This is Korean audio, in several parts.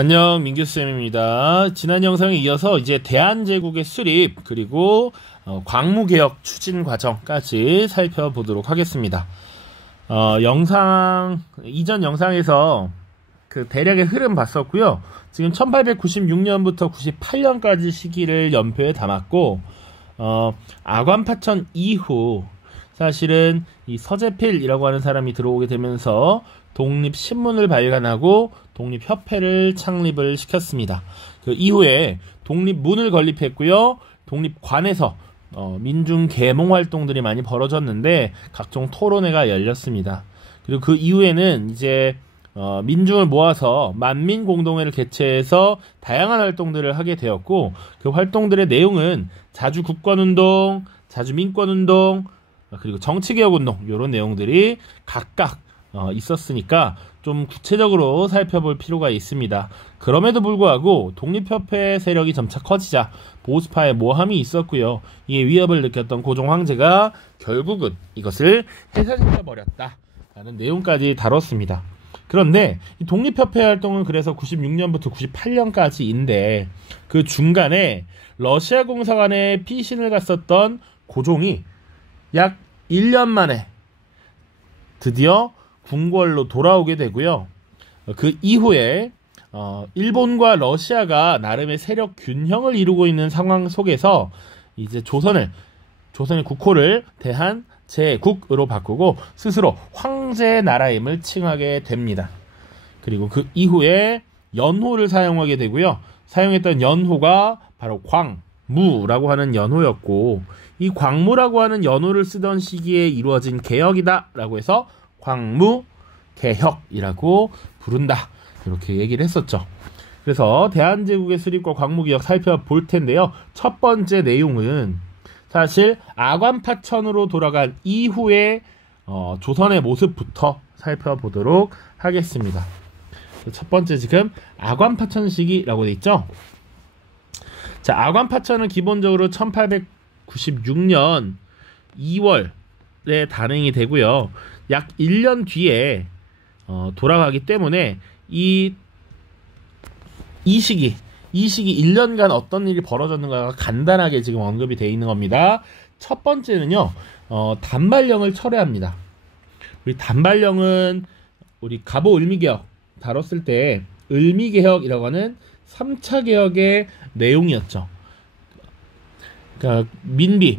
안녕, 민규쌤입니다. 지난 영상에 이어서 이제 대한제국의 수립 그리고 광무개혁 추진 과정까지 살펴보도록 하겠습니다. 이전 영상에서 그 대략의 흐름 봤었고요. 지금 1896년부터 98년까지 시기를 연표에 담았고, 아관파천 이후 사실은 이 서재필이라고 하는 사람이 들어오게 되면서 독립신문을 발간하고 독립협회를 창립을 시켰습니다. 그 이후에 독립문을 건립했고요. 독립관에서 민중계몽 활동들이 많이 벌어졌는데 각종 토론회가 열렸습니다. 그리고 그 이후에는 이제 민중을 모아서 만민공동회를 개최해서 다양한 활동들을 하게 되었고, 그 활동들의 내용은 자주국권운동, 자주민권운동, 그리고 정치개혁운동 이런 내용들이 각각 있었으니까 좀 구체적으로 살펴볼 필요가 있습니다. 그럼에도 불구하고 독립협회 세력이 점차 커지자 보수파의 모함이 있었고요. 이에 위협을 느꼈던 고종 황제가 결국은 이것을 해산시켜버렸다라는 내용까지 다뤘습니다. 그런데 이 독립협회 활동은 그래서 96년부터 98년까지인데 그 중간에 러시아 공사관에 피신을 갔었던 고종이 약 1년 만에 드디어 궁궐로 돌아오게 되고요. 그 이후에 일본과 러시아가 나름의 세력 균형을 이루고 있는 상황 속에서 이제 조선의 국호를 대한제국으로 바꾸고 스스로 황제 나라임을 칭하게 됩니다. 그리고 그 이후에 연호를 사용하게 되고요. 사용했던 연호가 바로 광무라고 하는 연호였고, 이 광무라고 하는 연호를 쓰던 시기에 이루어진 개혁이다라고 해서 광무개혁이라고 부른다, 이렇게 얘기를 했었죠. 그래서 대한제국의 수립과 광무개혁 살펴볼 텐데요. 첫 번째 내용은 사실 아관파천으로 돌아간 이후의 조선의 모습부터 살펴보도록 하겠습니다. 첫 번째 지금 아관파천 시기라고 돼 있죠. 자, 아관파천은 기본적으로 1896년 2월에 단행이 되고요. 약 1년 뒤에 돌아가기 때문에 이 시기 1년간 어떤 일이 벌어졌는가가 간단하게 지금 언급이 되어 있는 겁니다. 첫 번째는요, 단발령을 철회합니다. 우리 단발령은 우리 갑오 을미개혁 다뤘을 때 을미개혁이라고 하는 3차 개혁의 내용이었죠. 그러니까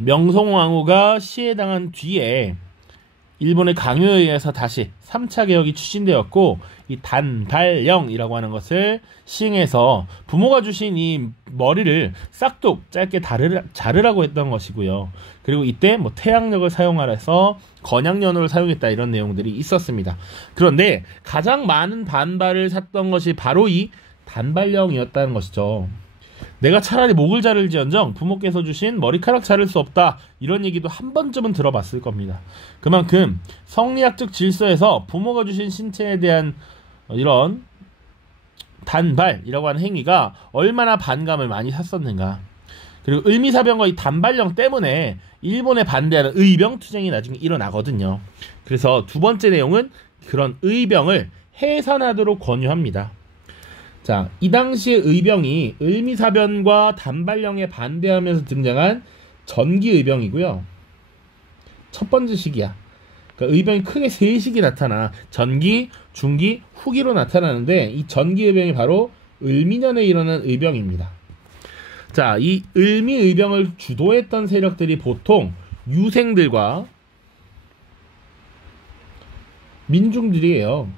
명성황후가 시해당한 뒤에 일본의 강요에 의해서 다시 3차 개혁이 추진되었고, 이 단발령이라고 하는 것을 시행해서 부모가 주신 이 머리를 싹둑 짧게 자르라고 했던 것이고요. 그리고 이때 태양력을 사용하라 해서 건양연호를 사용했다, 이런 내용들이 있었습니다. 그런데 가장 많은 반발을 샀던 것이 바로 이 단발령이었다는 것이죠. 내가 차라리 목을 자를지언정 부모께서 주신 머리카락 자를 수 없다, 이런 얘기도 한 번쯤은 들어봤을 겁니다. 그만큼 성리학적 질서에서 부모가 주신 신체에 대한 이런 단발이라고 하는 행위가 얼마나 반감을 많이 샀었는가. 그리고 을미사병과 이 단발령 때문에 일본에 반대하는 의병투쟁이 나중에 일어나거든요. 그래서 두 번째 내용은 그런 의병을 해산하도록 권유합니다. 자, 이 당시의 의병이 을미사변과 단발령에 반대하면서 등장한 전기의병이고요. 첫 번째 시기야. 그러니까 의병이 크게 세 시기 나타나 전기, 중기, 후기로 나타나는데, 이 전기의병이 바로 을미년에 일어난 의병입니다. 자, 이 을미의병을 주도했던 세력들이 보통 유생들과 민중들이에요.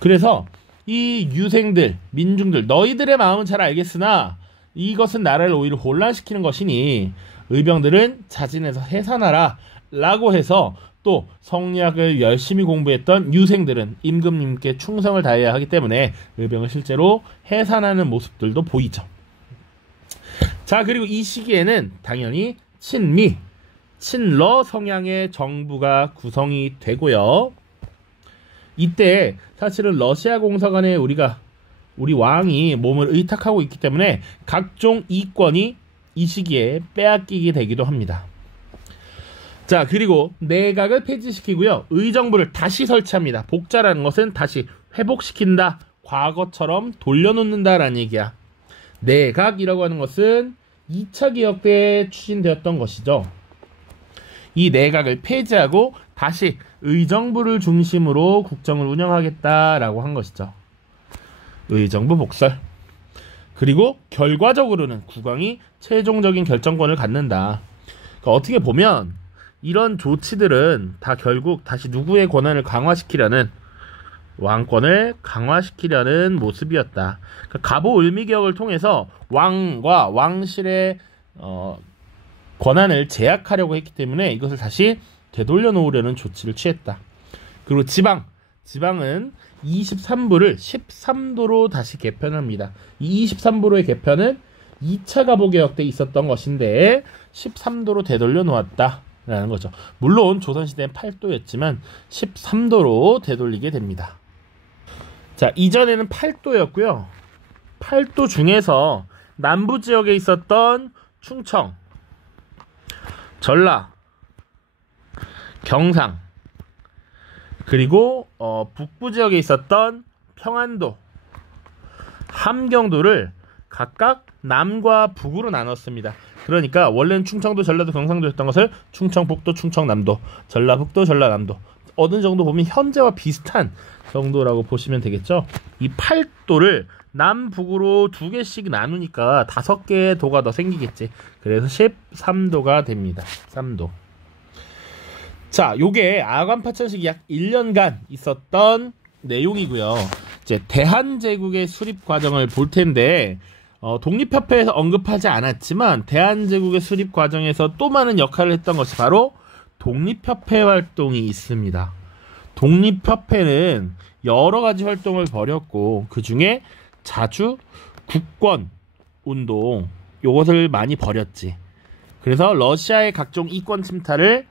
그래서 이 유생들, 민중들, 너희들의 마음은 잘 알겠으나 이것은 나라를 오히려 혼란시키는 것이니 의병들은 자진해서 해산하라 라고 해서, 또 성리학을 열심히 공부했던 유생들은 임금님께 충성을 다해야 하기 때문에 의병을 실제로 해산하는 모습들도 보이죠. 자, 그리고 이 시기에는 당연히 친러 성향의 정부가 구성이 되고요. 이때 사실은 러시아 공사관에 우리 왕이 몸을 의탁하고 있기 때문에 각종 이권이 이 시기에 빼앗기게 되기도 합니다. 자, 그리고 내각을 폐지시키고요. 의정부를 다시 설치합니다. 복자라는 것은 다시 회복시킨다. 과거처럼 돌려놓는다라는 얘기야. 내각이라고 하는 것은 2차 개혁 때 추진되었던 것이죠. 이 내각을 폐지하고 다시 의정부를 중심으로 국정을 운영하겠다라고 한 것이죠. 의정부 복설. 그리고 결과적으로는 국왕이 최종적인 결정권을 갖는다. 그러니까 어떻게 보면 이런 조치들은 다 결국 다시 누구의 권한을 강화시키려는, 왕권을 강화시키려는 모습이었다. 그러니까 가보을미개혁을 통해서 왕과 왕실의 권한을 제약하려고 했기 때문에 이것을 다시 되돌려 놓으려는 조치를 취했다. 그리고 지방은 23부를 13도로 다시 개편합니다. 이 23부로의 개편은 2차 가보개혁 때 있었던 것인데 13도로 되돌려 놓았다라는 거죠. 물론 조선시대는 8도였지만 13도로 되돌리게 됩니다. 자, 이전에는 8도였고요. 8도 중에서 남부 지역에 있었던 충청, 전라, 경상, 그리고 북부 지역에 있었던 평안도, 함경도를 각각 남과 북으로 나눴습니다. 그러니까 원래는 충청도, 전라도, 경상도였던 것을 충청북도, 충청남도, 전라북도, 전라남도, 어느 정도 보면 현재와 비슷한 정도라고 보시면 되겠죠. 이 8도를 남북으로 2개씩 나누니까 5개의 도가 더 생기겠지. 그래서 13도가 됩니다. 3도. 자, 요게 아관파천식이 약 1년간 있었던 내용이고요. 이제 대한제국의 수립 과정을 볼 텐데, 독립협회에서 언급하지 않았지만 대한제국의 수립 과정에서 또 많은 역할을 했던 것이 바로 독립협회 활동이 있습니다. 독립협회는 여러 가지 활동을 벌였고 그 중에 자주 국권운동 요것을 많이 벌였지. 그래서 러시아의 각종 이권 침탈을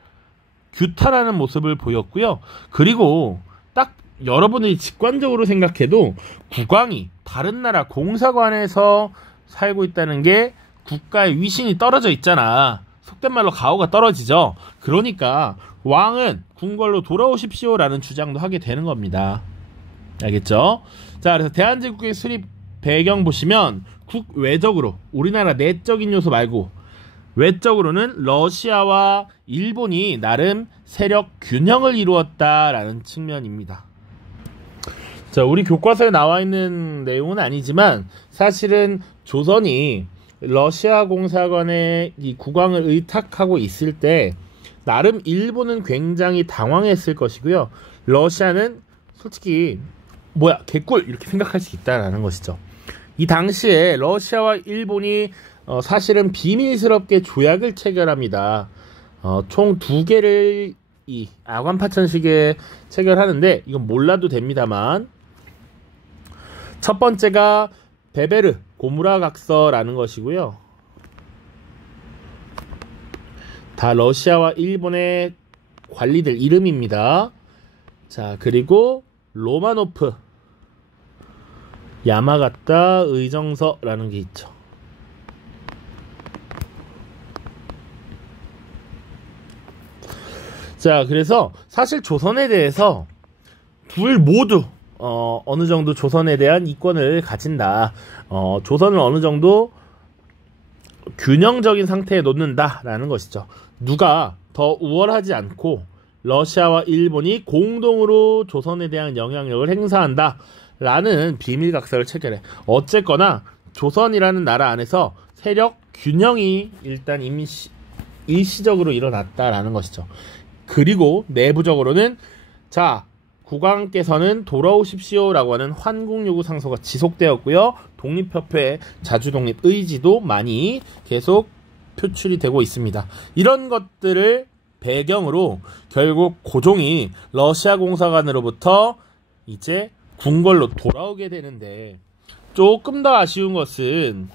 규탄하는 모습을 보였고요. 그리고 딱 여러분들이 직관적으로 생각해도 국왕이 다른 나라 공사관에서 살고 있다는 게 국가의 위신이 떨어져 있잖아. 속된 말로 가오가 떨어지죠. 그러니까 왕은 궁궐로 돌아오십시오라는 주장도 하게 되는 겁니다. 알겠죠? 자, 그래서 대한제국의 수립 배경 보시면 국외적으로 우리나라 내적인 요소 말고 외적으로는 러시아와 일본이 나름 세력 균형을 이루었다라는 측면입니다. 자, 우리 교과서에 나와 있는 내용은 아니지만 사실은 조선이 러시아 공사관에 이 국왕을 의탁하고 있을 때 나름 일본은 굉장히 당황했을 것이고요. 러시아는 솔직히 뭐야 개꿀 이렇게 생각할 수 있다라는 것이죠. 이 당시에 러시아와 일본이 사실은 비밀스럽게 조약을 체결합니다. 총 2개를 이 아관파천식에 체결하는데 이건 몰라도 됩니다만, 첫 번째가 베베르 고무라각서라는 것이고요. 다 러시아와 일본의 관리들 이름입니다. 자, 그리고 로마노프 야마가타 의정서라는 게 있죠. 자, 그래서 사실 조선에 대해서 둘 모두 어느 정도 조선에 대한 이권을 가진다. 조선을 어느 정도 균형적인 상태에 놓는다라는 것이죠. 누가 더 우월하지 않고 러시아와 일본이 공동으로 조선에 대한 영향력을 행사한다라는 비밀각서를 체결해. 어쨌거나 조선이라는 나라 안에서 세력 균형이 일단 일시적으로 일어났다라는 것이죠. 그리고 내부적으로는 자, 국왕께서는 돌아오십시오라고 하는 환궁요구 상소가 지속되었고요. 독립협회의 자주독립 의지도 많이 계속 표출이 되고 있습니다. 이런 것들을 배경으로 결국 고종이 러시아 공사관으로부터 이제 궁궐로 돌아오게 되는데, 조금 더 아쉬운 것은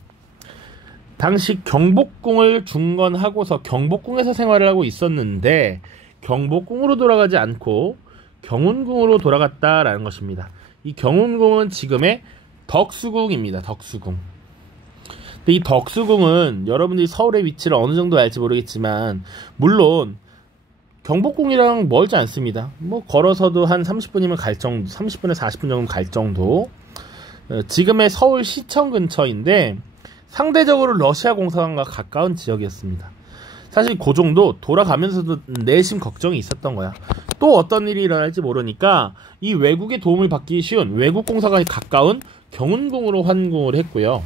당시 경복궁을 중건하고서 경복궁에서 생활을 하고 있었는데 경복궁으로 돌아가지 않고 경운궁으로 돌아갔다라는 것입니다. 이 경운궁은 지금의 덕수궁입니다. 덕수궁. 근데 이 덕수궁은 여러분들이 서울의 위치를 어느 정도 알지 모르겠지만, 물론 경복궁이랑 멀지 않습니다. 뭐 걸어서도 한 30분이면 갈 정도, 30분에서 40분 정도 갈 정도. 지금의 서울 시청 근처인데 상대적으로 러시아 공사관과 가까운 지역이었습니다. 사실 고종도 돌아가면서도 내심 걱정이 있었던 거야. 또 어떤 일이 일어날지 모르니까 이 외국의 도움을 받기 쉬운 외국 공사관이 가까운 경운궁으로 환궁을 했고요.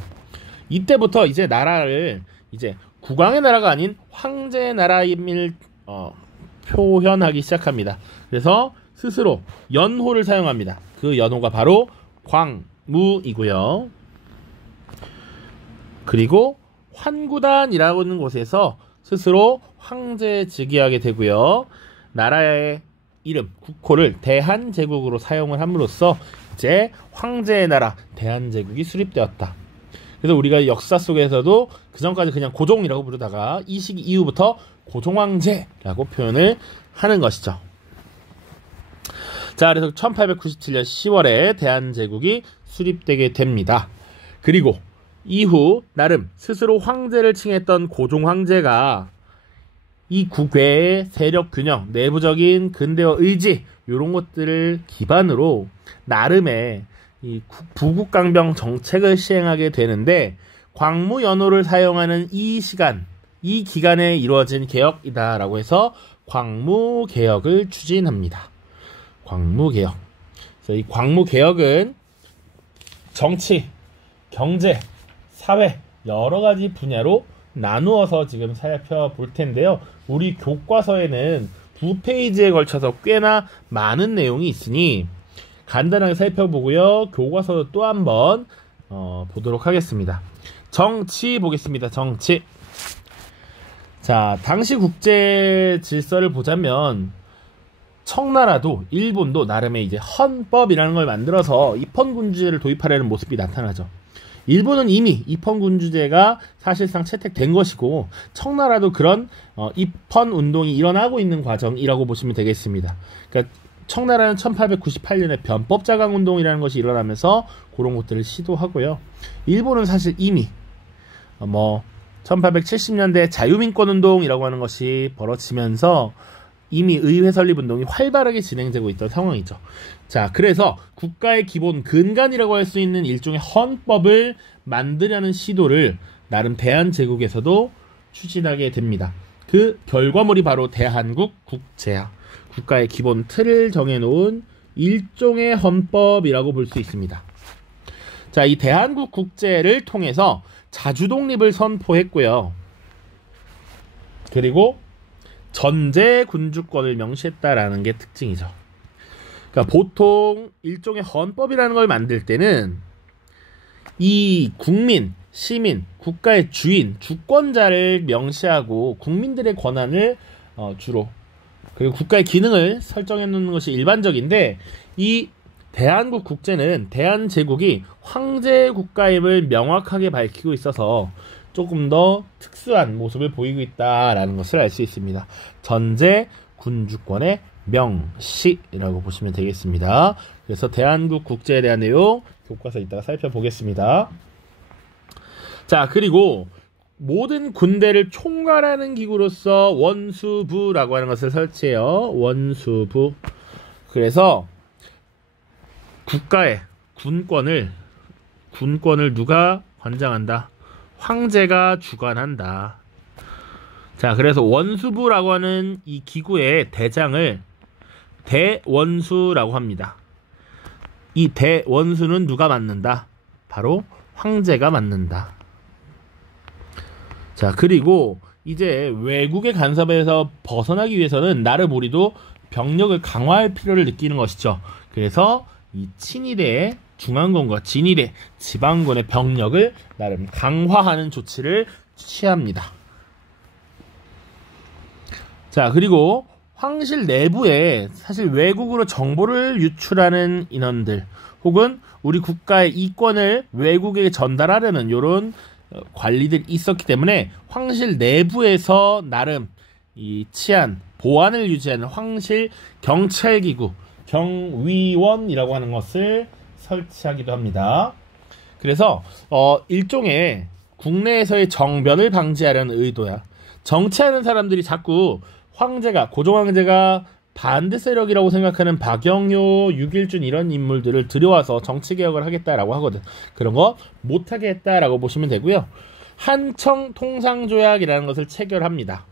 이때부터 이제 나라를 이제 국왕의 나라가 아닌 황제의 나라임을 표현하기 시작합니다. 그래서 스스로 연호를 사용합니다. 그 연호가 바로 광무이고요. 그리고 환구단이라고 하는 곳에서 스스로 황제 즉위하게 되고요. 나라의 이름 국호를 대한제국으로 사용을 함으로써 이제 황제의 나라 대한제국이 수립되었다. 그래서 우리가 역사 속에서도 그 전까지 그냥 고종이라고 부르다가 이 시기 이후부터 고종황제라고 표현을 하는 것이죠. 자, 그래서 1897년 10월에 대한제국이 수립되게 됩니다. 그리고 이후 나름 스스로 황제를 칭했던 고종황제가 이 국외의 세력 균형, 내부적인 근대화 의지 이런 것들을 기반으로 나름의 이 부국강병 정책을 시행하게 되는데 광무연호를 사용하는 이 시간, 이 기간에 이루어진 개혁이다라고 해서 광무개혁을 추진합니다. 광무개혁. 그래서 이 광무개혁은 정치, 경제, 사회 여러 가지 분야로 나누어서 지금 살펴볼 텐데요. 우리 교과서에는 2페이지에 걸쳐서 꽤나 많은 내용이 있으니 간단하게 살펴보고요. 교과서 또 한번 보도록 하겠습니다. 정치 보겠습니다. 정치. 자, 당시 국제 질서를 보자면 청나라도 일본도 나름의 이제 헌법이라는 걸 만들어서 입헌군주제를 도입하려는 모습이 나타나죠. 일본은 이미 입헌군주제가 사실상 채택된 것이고 청나라도 그런 입헌 운동이 일어나고 있는 과정이라고 보시면 되겠습니다. 그러니까 청나라는 1898년에 변법자강운동이라는 것이 일어나면서 그런 것들을 시도하고요. 일본은 사실 이미 1870년대 자유민권운동이라고 하는 것이 벌어지면서 이미 의회 설립운동이 활발하게 진행되고 있던 상황이죠. 자, 그래서 국가의 기본 근간이라고 할 수 있는 일종의 헌법을 만들려는 시도를 나름 대한제국에서도 추진하게 됩니다. 그 결과물이 바로 대한국 국제화, 국가의 기본 틀을 정해놓은 일종의 헌법이라고 볼 수 있습니다. 자, 이 대한국 국제를 통해서 자주독립을 선포했고요. 그리고 전제 군주권을 명시했다라는 게 특징이죠. 그러니까 보통 일종의 헌법이라는 걸 만들 때는 이 국민, 시민, 국가의 주인, 주권자를 명시하고 국민들의 권한을 주로 그리고 국가의 기능을 설정해 놓는 것이 일반적인데 이 대한국 국제는 대한제국이 황제 국가임을 명확하게 밝히고 있어서 조금 더 특수한 모습을 보이고 있다라는 것을 알 수 있습니다. 전제 군주권의 명시라고 보시면 되겠습니다. 그래서 대한국 국제에 대한 내용 교과서 이따가 살펴보겠습니다. 자, 그리고 모든 군대를 총괄하는 기구로서 원수부라고 하는 것을 설치해요. 원수부. 그래서 국가의 군권을 누가 관장한다? 황제가 주관한다. 자, 그래서 원수부라고 하는 이 기구의 대장을 대원수라고 합니다. 이 대원수는 누가 맡는다? 바로 황제가 맡는다. 자, 그리고 이제 외국의 간섭에서 벗어나기 위해서는 나름 우리도 병력을 강화할 필요를 느끼는 것이죠. 그래서 이 친위대의 중앙군과 진위대, 지방군의 병력을 나름 강화하는 조치를 취합니다. 자, 그리고 황실 내부에 사실 외국으로 정보를 유출하는 인원들 혹은 우리 국가의 이권을 외국에 전달하려는 이런 관리들이 있었기 때문에 황실 내부에서 나름 이 치안, 보안을 유지하는 황실 경찰기구, 경위원이라고 하는 것을 설치하기도 합니다. 그래서 일종의 국내에서의 정변을 방지하려는 의도야. 정치하는 사람들이 자꾸 고종 황제가 반대 세력이라고 생각하는 박영효, 유길준 이런 인물들을 들여와서 정치개혁을 하겠다라고 하거든. 그런 거 못하게 했다라고 보시면 되고요. 한청 통상조약이라는 것을 체결합니다.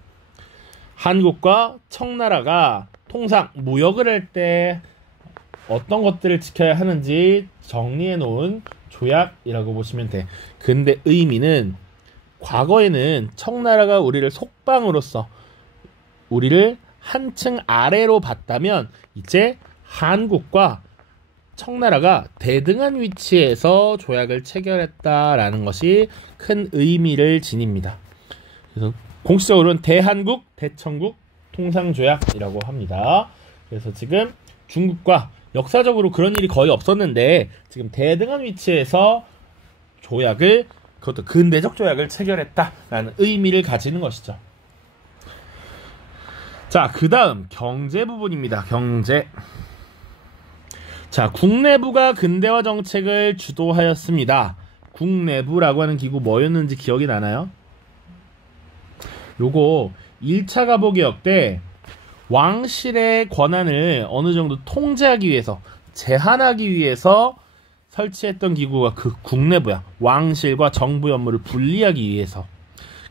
한국과 청나라가 통상 무역을 할 때 어떤 것들을 지켜야 하는지 정리해 놓은 조약이라고 보시면 돼. 근데 의미는 과거에는 청나라가 우리를 속방으로써 우리를 한층 아래로 봤다면 이제 한국과 청나라가 대등한 위치에서 조약을 체결했다라는 것이 큰 의미를 지닙니다. 그래서 공식적으로는 대한국, 대청국 통상조약이라고 합니다. 그래서 지금 중국과 역사적으로 그런 일이 거의 없었는데 지금 대등한 위치에서 조약을, 그것도 근대적 조약을 체결했다라는 의미를 가지는 것이죠. 자, 그 다음 경제 부분입니다. 경제. 자, 국내부가 근대화 정책을 주도하였습니다. 국내부라고 하는 기구 뭐였는지 기억이 나나요? 요거 1차 가보개혁 때 왕실의 권한을 어느 정도 통제하기 위해서, 제한하기 위해서 설치했던 기구가 그 국내부야. 왕실과 정부의 업무를 분리하기 위해서.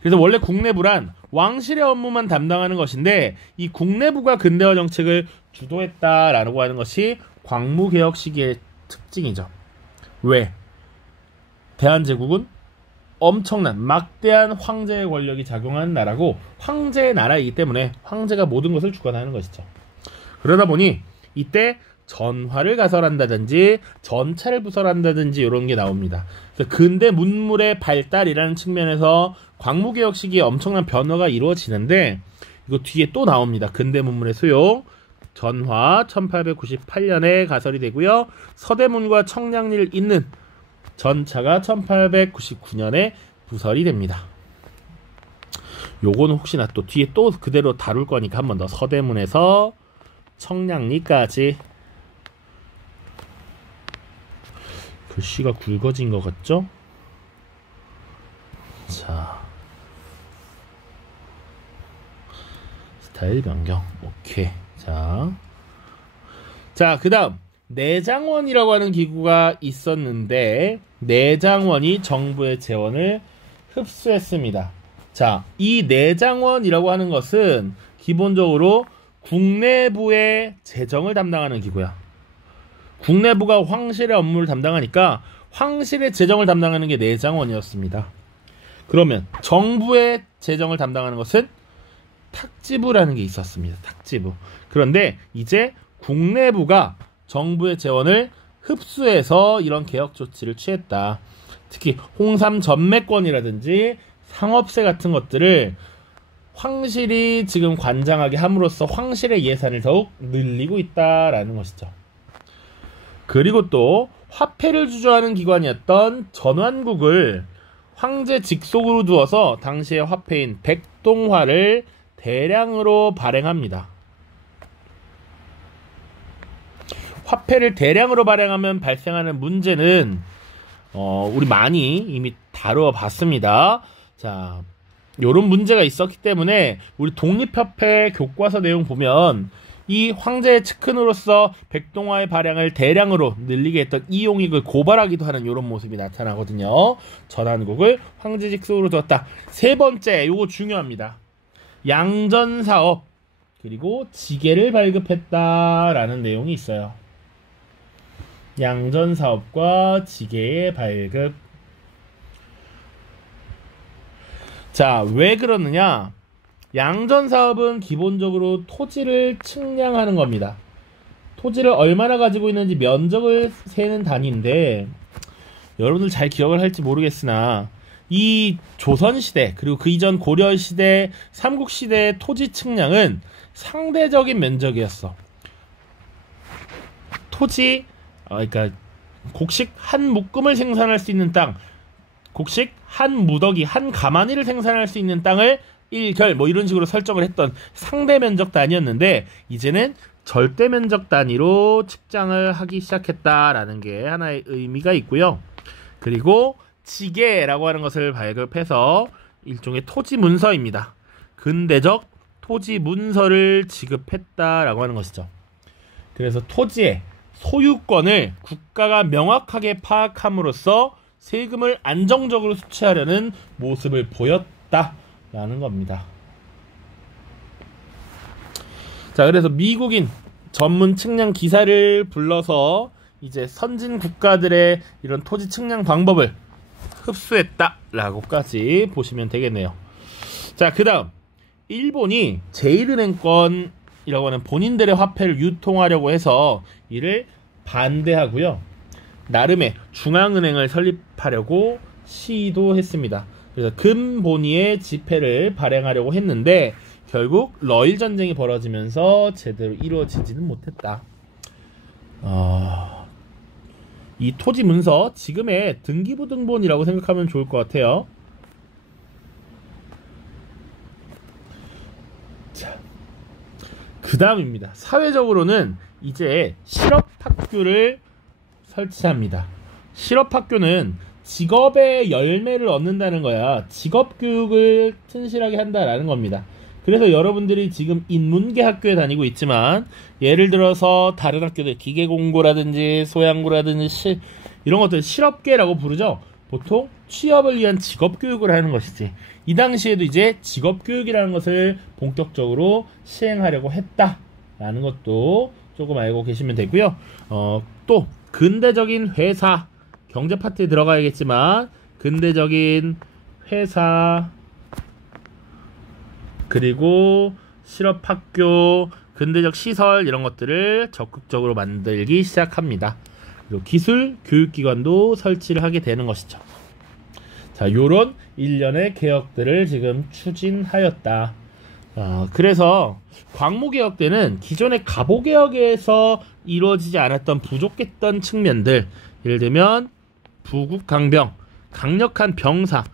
그래서 원래 국내부란 왕실의 업무만 담당하는 것인데 이 국내부가 근대화 정책을 주도했다라고 하는 것이 광무개혁 시기의 특징이죠. 왜? 대한제국은 엄청난 막대한 황제의 권력이 작용하는 나라고 황제의 나라이기 때문에 황제가 모든 것을 주관하는 것이죠. 그러다 보니 이때 전화를 가설한다든지 전차를 부설한다든지 이런 게 나옵니다. 그래서 근대 문물의 발달이라는 측면에서 광무개혁 시기에 엄청난 변화가 이루어지는데 이거 뒤에 또 나옵니다. 근대 문물의 수용. 전화 1898년에 가설이 되고요. 서대문과 청량리를 잇는 전차가 1899년에 부설이 됩니다. 요거는 혹시나 또 뒤에 또 그대로 다룰 거니까 한 번 더. 서대문에서 청량리까지. 글씨가 굵어진 것 같죠? 자, 스타일 변경. 오케이. 자, 그 다음 내장원이라고 하는 기구가 있었는데 내장원이 정부의 재원을 흡수했습니다. 자, 이 내장원이라고 하는 것은 기본적으로 국내부의 재정을 담당하는 기구야. 국내부가 황실의 업무를 담당하니까 황실의 재정을 담당하는 게 내장원이었습니다. 그러면 정부의 재정을 담당하는 것은 탁지부라는 게 있었습니다. 탁지부. 그런데 이제 국내부가 정부의 재원을 흡수해서 이런 개혁 조치를 취했다. 특히 홍삼 전매권이라든지 상업세 같은 것들을 황실이 지금 관장하게 함으로써 황실의 예산을 더욱 늘리고 있다라는 것이죠. 그리고 또 화폐를 주조하는 기관이었던 전환국을 황제 직속으로 두어서 당시의 화폐인 백동화를 대량으로 발행합니다. 화폐를 대량으로 발행하면 발생하는 문제는 우리 많이 이미 다뤄봤습니다. 자, 요런 문제가 있었기 때문에 우리 독립협회 교과서 내용 보면 이 황제의 측근으로서 백동화의 발행을 대량으로 늘리게 했던 이용익을 고발하기도 하는 이런 모습이 나타나거든요. 전환국을 황제 직속으로 두었다. 세 번째, 요거 중요합니다. 양전사업 그리고 지게를 발급했다라는 내용이 있어요. 양전사업과 지게의 발급. 자, 왜 그러느냐? 양전사업은 기본적으로 토지를 측량하는 겁니다. 토지를 얼마나 가지고 있는지 면적을 세는 단위인데 여러분들 잘 기억을 할지 모르겠으나 이 조선시대 그리고 그 이전 고려시대 삼국시대의 토지 측량은 상대적인 면적이었어. 토지 그러니까 곡식 한 묶음을 생산할 수 있는 땅, 곡식 한 무더기 한 가마니를 생산할 수 있는 땅을 일결 뭐 이런 식으로 설정을 했던 상대 면적 단위였는데 이제는 절대 면적 단위로 측량을 하기 시작했다라는 게 하나의 의미가 있고요. 그리고 지게라고 하는 것을 발급해서 일종의 토지 문서입니다. 근대적 토지 문서를 지급했다라고 하는 것이죠. 그래서 토지의 소유권을 국가가 명확하게 파악함으로써 세금을 안정적으로 수취하려는 모습을 보였다라는 겁니다. 자, 그래서 미국인 전문 측량 기사를 불러서 이제 선진 국가들의 이런 토지 측량 방법을 흡수했다라고까지 보시면 되겠네요. 자, 그 다음 일본이 제1은행권이라고 하는 본인들의 화폐를 유통하려고 해서 이를 반대하고요. 나름의 중앙은행을 설립하려고 시도했습니다. 그래서 금본위의 지폐를 발행하려고 했는데 결국 러일 전쟁이 벌어지면서 제대로 이루어지지는 못했다. 이 토지 문서 지금의 등기부등본이라고 생각하면 좋을 것 같아요. 자, 그 다음입니다. 사회적으로는 이제 실업학교를 설치합니다. 실업학교는 직업의 열매를 얻는다는 거야. 직업교육을 튼실하게 한다라는 겁니다. 그래서 여러분들이 지금 인문계 학교에 다니고 있지만 예를 들어서 다른 학교들 기계공고라든지 소양고라든지 이런 것들 실업계라고 부르죠. 보통 취업을 위한 직업교육을 하는 것이지. 이 당시에도 이제 직업교육이라는 것을 본격적으로 시행하려고 했다라는 것도 조금 알고 계시면 되고요. 또 근대적인 회사, 경제 파트에 들어가야겠지만 근대적인 회사 그리고 실업학교, 근대적 시설 이런 것들을 적극적으로 만들기 시작합니다. 그리고 기술, 교육기관도 설치를 하게 되는 것이죠. 자, 요런 일련의 개혁들을 지금 추진하였다. 그래서 광무개혁 때는 기존의 갑오개혁에서 이루어지지 않았던 부족했던 측면들, 예를 들면 부국강병, 강력한 병사,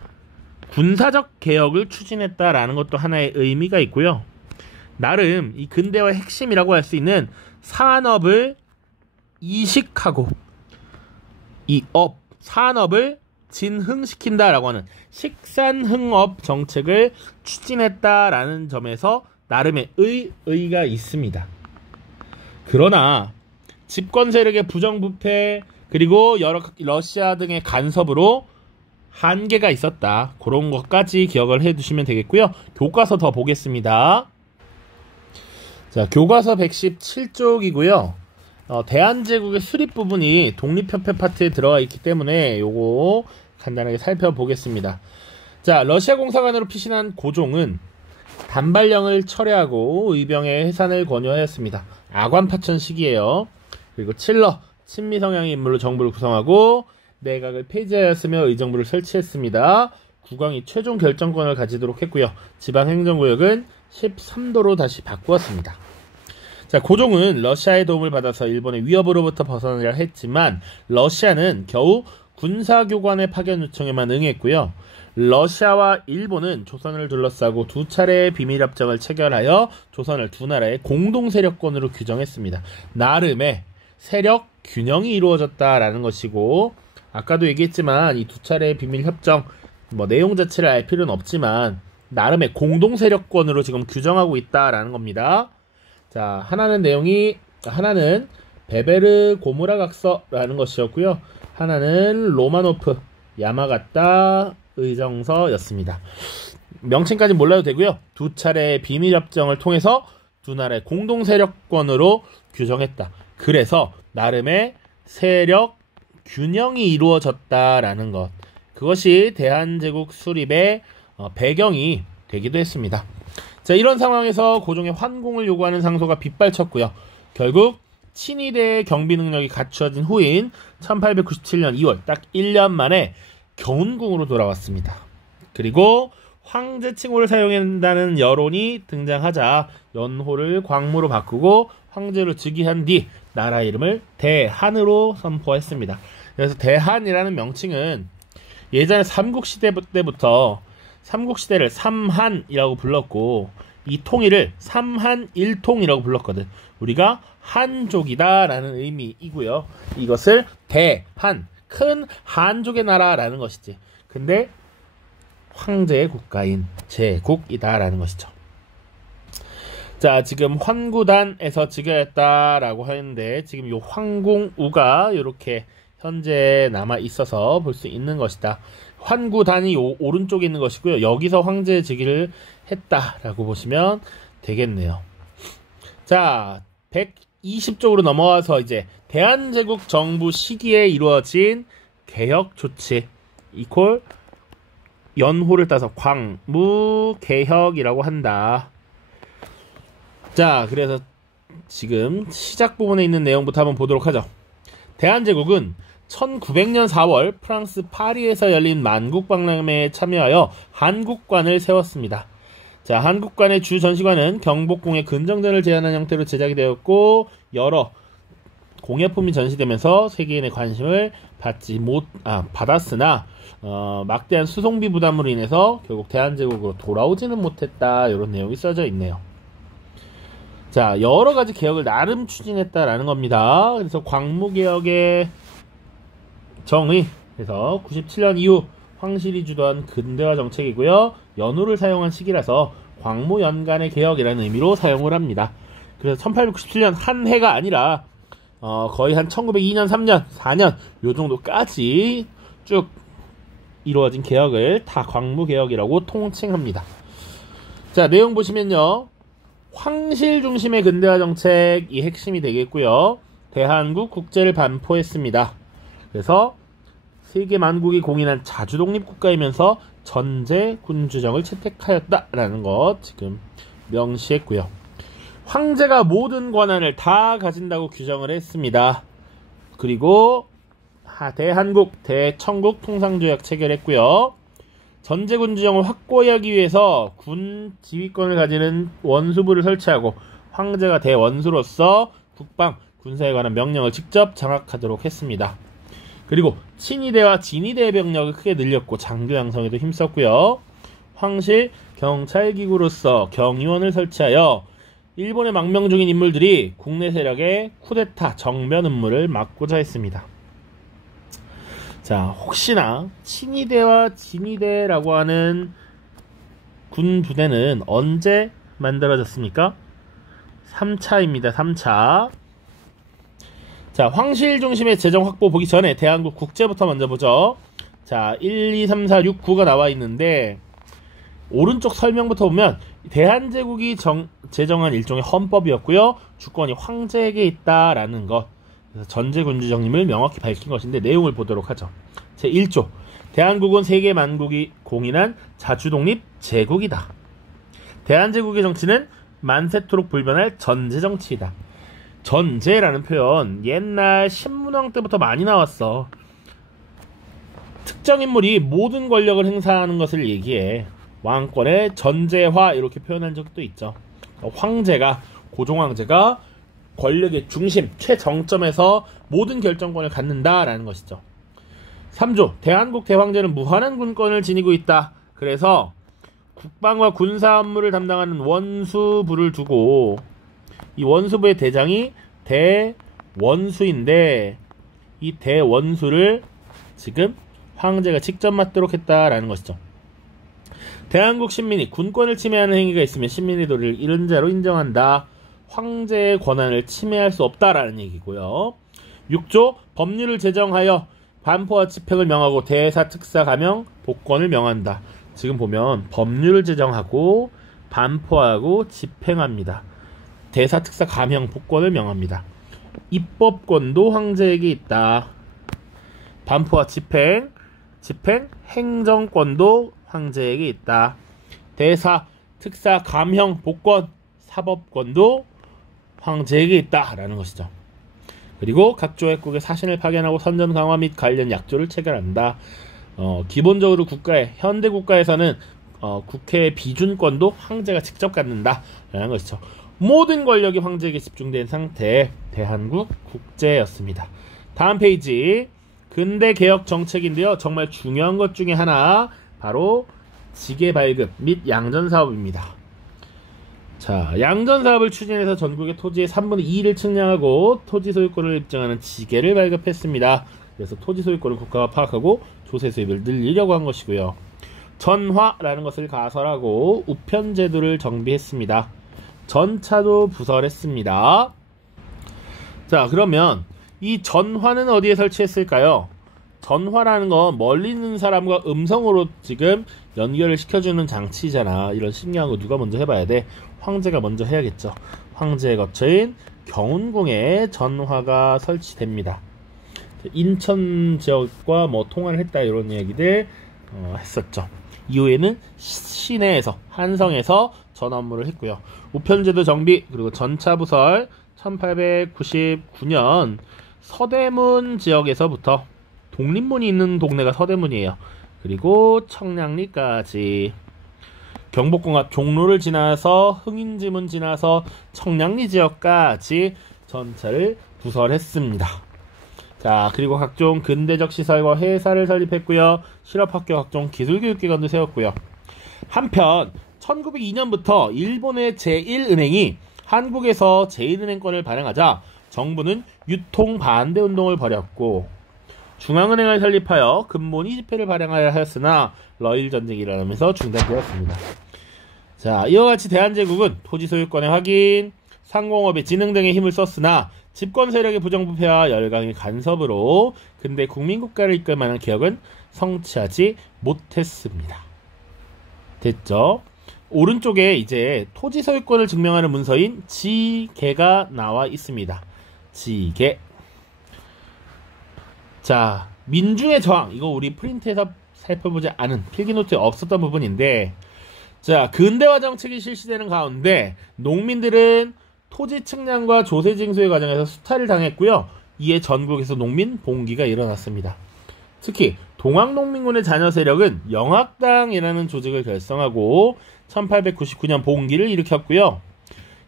군사적 개혁을 추진했다라는 것도 하나의 의미가 있고요. 나름 이 근대화의 핵심이라고 할 수 있는 산업을 이식하고 이 산업을 진흥시킨다라고 하는 식산흥업 정책을 추진했다라는 점에서 나름의 의의가 있습니다. 그러나 집권 세력의 부정부패 그리고 여러 러시아 등의 간섭으로 한계가 있었다. 그런 것까지 기억을 해두시면 되겠고요. 교과서 더 보겠습니다. 자, 교과서 117쪽이고요. 대한제국의 수립 부분이 독립협회 파트에 들어가 있기 때문에 요거 간단하게 살펴보겠습니다. 자, 러시아 공사관으로 피신한 고종은 단발령을 철회하고 의병의 해산을 권유하였습니다. 아관파천 시기예요. 그리고 칠러, 친미 성향의 인물로 정부를 구성하고 내각을 폐지하였으며 의정부를 설치했습니다. 국왕이 최종 결정권을 가지도록 했고요. 지방행정구역은 13도로 다시 바꾸었습니다. 자, 고종은 러시아의 도움을 받아서 일본의 위협으로부터 벗어나려 했지만 러시아는 겨우 군사교관의 파견 요청에만 응했고요. 러시아와 일본은 조선을 둘러싸고 두 차례의 비밀협정을 체결하여 조선을 두 나라의 공동세력권으로 규정했습니다. 나름의 세력 균형이 이루어졌다라는 것이고 아까도 얘기했지만 이 두 차례의 비밀협정 내용 자체를 알 필요는 없지만 나름의 공동세력권으로 지금 규정하고 있다라는 겁니다. 자, 하나는 베베르 고무라 각서라는 것이었고요. 하나는 로마노프 야마가타 의정서였습니다. 명칭까지 몰라도 되고요. 두 차례의 비밀협정을 통해서 두 나라의 공동세력권으로 규정했다. 그래서 나름의 세력 균형이 이루어졌다라는 것. 그것이 대한제국 수립의 배경이 되기도 했습니다. 자, 이런 상황에서 고종의 환공을 요구하는 상소가 빗발쳤고요. 결국 친위대의 경비 능력이 갖추어진 후인 1897년 2월 딱 1년 만에 경운궁으로 돌아왔습니다. 그리고 황제 칭호를 사용한다는 여론이 등장하자 연호를 광무로 바꾸고 황제로 즉위한 뒤 나라 이름을 대한으로 선포했습니다. 그래서 대한이라는 명칭은 예전에 삼국시대 때부터 삼국시대를 삼한이라고 불렀고 이 통일을 삼한일통이라고 불렀거든. 우리가 한족이다라는 의미이고요. 이것을 대한, 큰 한족의 나라라는 것이지. 근데 황제의 국가인 제국이다라는 것이죠. 자, 지금 환구단에서 즉위했다라고 하는데 지금 요 황공우가 이렇게 현재 남아 있어서 볼 수 있는 것이다. 환구단이 요 오른쪽에 있는 것이고요. 여기서 황제 즉위를 했다라고 보시면 되겠네요. 자, 120쪽으로 넘어와서 이제 대한제국 정부 시기에 이루어진 개혁 조치 이퀄 연호를 따서 광무개혁이라고 한다. 자, 그래서 지금 시작 부분에 있는 내용부터 한번 보도록 하죠. 대한제국은 1900년 4월 프랑스 파리에서 열린 만국박람회에 참여하여 한국관을 세웠습니다. 자, 한국관의 주 전시관은 경복궁의 근정전을 제안한 형태로 제작이 되었고 여러 공예품이 전시되면서 세계인의 관심을 받았으나 막대한 수송비 부담으로 인해서 결국 대한제국으로 돌아오지는 못했다. 이런 내용이 써져 있네요. 자, 여러가지 개혁을 나름 추진했다라는 겁니다. 그래서 광무개혁의 정의, 그래서 97년 이후 황실이 주도한 근대화 정책이고요. 연호를 사용한 시기라서 광무연간의 개혁이라는 의미로 사용을 합니다. 그래서 1897년 한 해가 아니라 거의 한 1902년, 3년, 4년 요 정도까지 쭉 이루어진 개혁을 다 광무개혁이라고 통칭합니다. 자, 내용 보시면요. 황실 중심의 근대화 정책이 핵심이 되겠고요. 대한국 국제를 반포했습니다. 그래서 세계 만국이 공인한 자주독립국가이면서 전제 군주정을 채택하였다라는 것 지금 명시했고요. 황제가 모든 권한을 다 가진다고 규정을 했습니다. 그리고 대한국, 대청국 통상조약 체결했고요. 전제군주정을 확고하기 위해서 군 지휘권을 가지는 원수부를 설치하고 황제가 대원수로서 국방, 군사에 관한 명령을 직접 장악하도록 했습니다. 그리고 친위대와 진위대의 병력을 크게 늘렸고 장교 양성에도 힘썼고요. 황실 경찰기구로서 경위원을 설치하여 일본의 망명 중인 인물들이 국내 세력의 쿠데타 정변 음모를 막고자 했습니다. 자, 혹시나 친위대와 진위대라고 하는 군 부대는 언제 만들어졌습니까? 3차입니다. 3차. 자, 황실 중심의 재정 확보 보기 전에 대한국 국제부터 먼저 보죠. 자, 1, 2, 3, 4, 6, 9가 나와 있는데 오른쪽 설명부터 보면 대한제국이 제정한 일종의 헌법이었고요. 주권이 황제에게 있다라는 것. 그래서 전제군주정임을 명확히 밝힌 것인데 내용을 보도록 하죠. 제1조 대한국은 세계 만국이 공인한 자주독립 제국이다. 대한제국의 정치는 만세토록 불변할 전제정치이다. 전제라는 표현 옛날 신문왕 때부터 많이 나왔어. 특정 인물이 모든 권력을 행사하는 것을 얘기해. 왕권의 전제화 이렇게 표현한 적도 있죠. 황제가, 고종황제가 권력의 중심, 최정점에서 모든 결정권을 갖는다라는 것이죠. 3조 대한국 대황제는 무한한 군권을 지니고 있다. 그래서 국방과 군사 업무를 담당하는 원수부를 두고 이 원수부의 대장이 대원수인데 이 대원수를 지금 황제가 직접 맡도록 했다라는 것이죠. 대한국 신민이 군권을 침해하는 행위가 있으면 신민의 도리를 이른 자로 인정한다. 황제의 권한을 침해할 수 없다라는 얘기고요. 6조 법률을 제정하여 반포와 집행을 명하고 대사, 특사, 감형, 복권을 명한다. 지금 보면 법률을 제정하고 반포하고 집행합니다. 대사, 특사, 감형, 복권을 명합니다. 입법권도 황제에게 있다. 반포와 집행, 행정권도 황제에게 있다. 대사, 특사, 감형, 복권, 사법권도 황제에게 있다라는 것이죠. 그리고 각 조약국의 사신을 파견하고 선전 강화 및 관련 약조를 체결한다. 기본적으로 현대 국가에서는 국회의 비준권도 황제가 직접 갖는다라는 것이죠. 모든 권력이 황제에게 집중된 상태의 대한국 국제였습니다. 다음 페이지 근대 개혁 정책인데요. 정말 중요한 것 중에 하나 바로 지계 발급 및 양전 사업입니다. 자, 양전 사업을 추진해서 전국의 토지의 3분의 2를 측량하고 토지 소유권을 입증하는 지계를 발급했습니다. 그래서 토지 소유권을 국가가 파악하고 조세 수입을 늘리려고 한 것이고요. 전화라는 것을 가설하고 우편 제도를 정비했습니다. 전차도 부설했습니다. 자, 그러면 이 전화는 어디에 설치했을까요? 전화라는 건 멀리 있는 사람과 음성으로 지금 연결을 시켜주는 장치잖아. 이런 신기한 거 누가 먼저 해봐야 돼? 황제가 먼저 해야겠죠. 황제의 거처인 경운궁에 전화가 설치됩니다. 인천 지역과 뭐 통화를 했다 이런 얘기들 했었죠. 이후에는 시내에서 한성에서 전 업무를 했고요. 우편제도 정비 그리고 전차 부설 1899년 서대문 지역에서부터 독립문이 있는 동네가 서대문이에요. 그리고 청량리까지 경복궁 앞 종로를 지나서 흥인지문 지나서 청량리 지역까지 전차를 부설했습니다. 자, 그리고 각종 근대적 시설과 회사를 설립했고요. 실업학교 각종 기술교육기관도 세웠고요. 한편 1902년부터 일본의 제1은행이 한국에서 제1은행권을 발행하자 정부는 유통 반대 운동을 벌였고 중앙은행을 설립하여 금본위 지폐를 발행하여 하였으나 러일 전쟁이 일어나면서 중단되었습니다. 자, 이와 같이 대한제국은 토지 소유권의 확인, 상공업의 진흥 등의 힘을 썼으나 집권 세력의 부정부패와 열강의 간섭으로 근대 국민국가를 이끌 만한 개혁은 성취하지 못했습니다. 됐죠? 오른쪽에 이제 토지 소유권을 증명하는 문서인 지계가 나와 있습니다. 지계. 자, 민중의 저항. 이거 우리 프린트에서 살펴보지 않은 필기노트에 없었던 부분인데, 자, 근대화 정책이 실시되는 가운데 농민들은 토지 측량과 조세 징수의 과정에서 수탈을 당했고요. 이에 전국에서 농민 봉기가 일어났습니다. 특히 동학농민군의 자녀 세력은 영학당이라는 조직을 결성하고 1899년 봉기를 일으켰고요.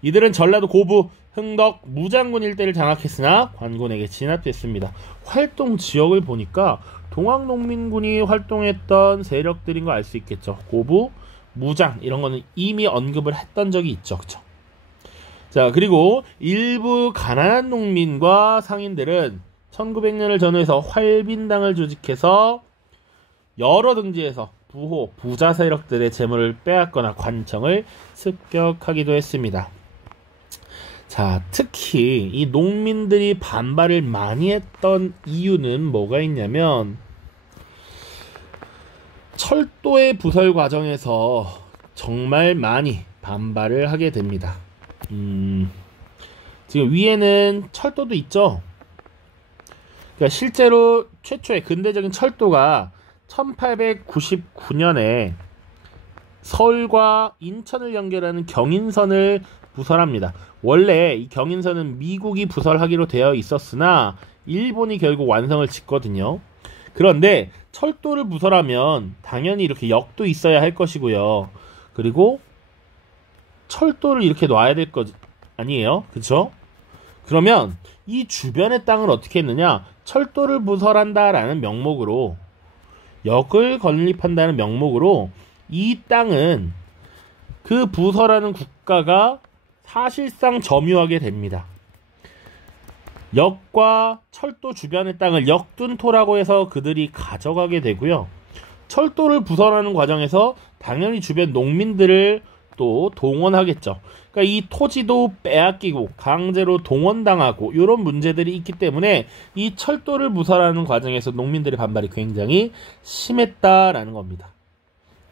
이들은 전라도 고부, 흥덕, 무장군 일대를 장악했으나 관군에게 진압됐습니다. 활동 지역을 보니까 동학농민군이 활동했던 세력들인 거 알 수 있겠죠. 고부, 무장 이런 거는 이미 언급을 했던 적이 있죠. 그쵸? 자, 그리고 일부 가난한 농민과 상인들은 1900년을 전후해서 활빈당을 조직해서 여러 등지에서 부호, 부자 세력들의 재물을 빼앗거나 관청을 습격하기도 했습니다. 자, 특히 이 농민들이 반발을 많이 했던 이유는 뭐가 있냐면 철도의 부설 과정에서 정말 많이 반발을 하게 됩니다. 지금 위에는 철도도 있죠. 그러니까 실제로 최초의 근대적인 철도가 1899년에 서울과 인천을 연결하는 경인선을 부설합니다. 원래 이 경인선은 미국이 부설하기로 되어 있었으나 일본이 결국 완성을 짓거든요. 그런데 철도를 부설하면 당연히 이렇게 역도 있어야 할 것이고요. 그리고 철도를 이렇게 놔야 될 것 아니에요? 그쵸? 그러면 이 주변의 땅을 어떻게 했느냐? 철도를 부설한다라는 명목으로 역을 건립한다는 명목으로 이 땅은 그 부설하는 국가가 사실상 점유하게 됩니다. 역과 철도 주변의 땅을 역둔토라고 해서 그들이 가져가게 되고요. 철도를 부설하는 과정에서 당연히 주변 농민들을 또 동원하겠죠. 그러니까 이 토지도 빼앗기고 강제로 동원당하고 이런 문제들이 있기 때문에 이 철도를 부설하는 과정에서 농민들의 반발이 굉장히 심했다라는 겁니다.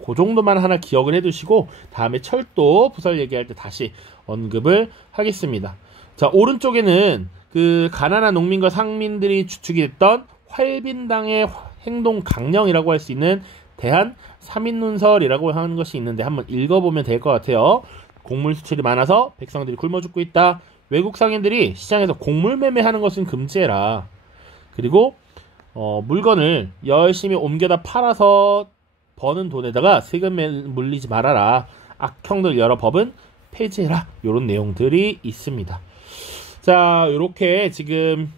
그 정도만 하나 기억을 해두시고 다음에 철도 부설 얘기할 때 다시 언급을 하겠습니다. 자, 오른쪽에는 그 가난한 농민과 상민들이 주축이 됐던 활빈당의 행동 강령이라고 할 수 있는 대한 3인문설이라고 하는 것이 있는데 한번 읽어보면 될 것 같아요. 곡물 수출이 많아서 백성들이 굶어 죽고 있다. 외국 상인들이 시장에서 곡물 매매하는 것은 금지해라. 그리고 물건을 열심히 옮겨다 팔아서 버는 돈에다가 세금 물리지 말아라. 악형들 여러 법은 폐지해라. 이런 내용들이 있습니다. 자, 이렇게 지금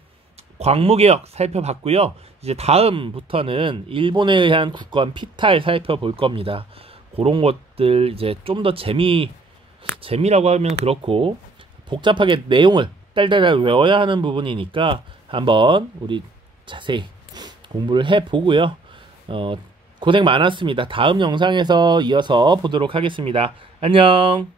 광무개혁 살펴봤고요. 이제 다음부터는 일본에 의한 국권 피탈 살펴볼 겁니다. 그런 것들 이제 좀 더 재미라고 하면 그렇고 복잡하게 내용을 딸딸 외워야 하는 부분이니까 한번 우리 자세히 공부를 해보고요. 고생 많았습니다. 다음 영상에서 이어서 보도록 하겠습니다. 안녕.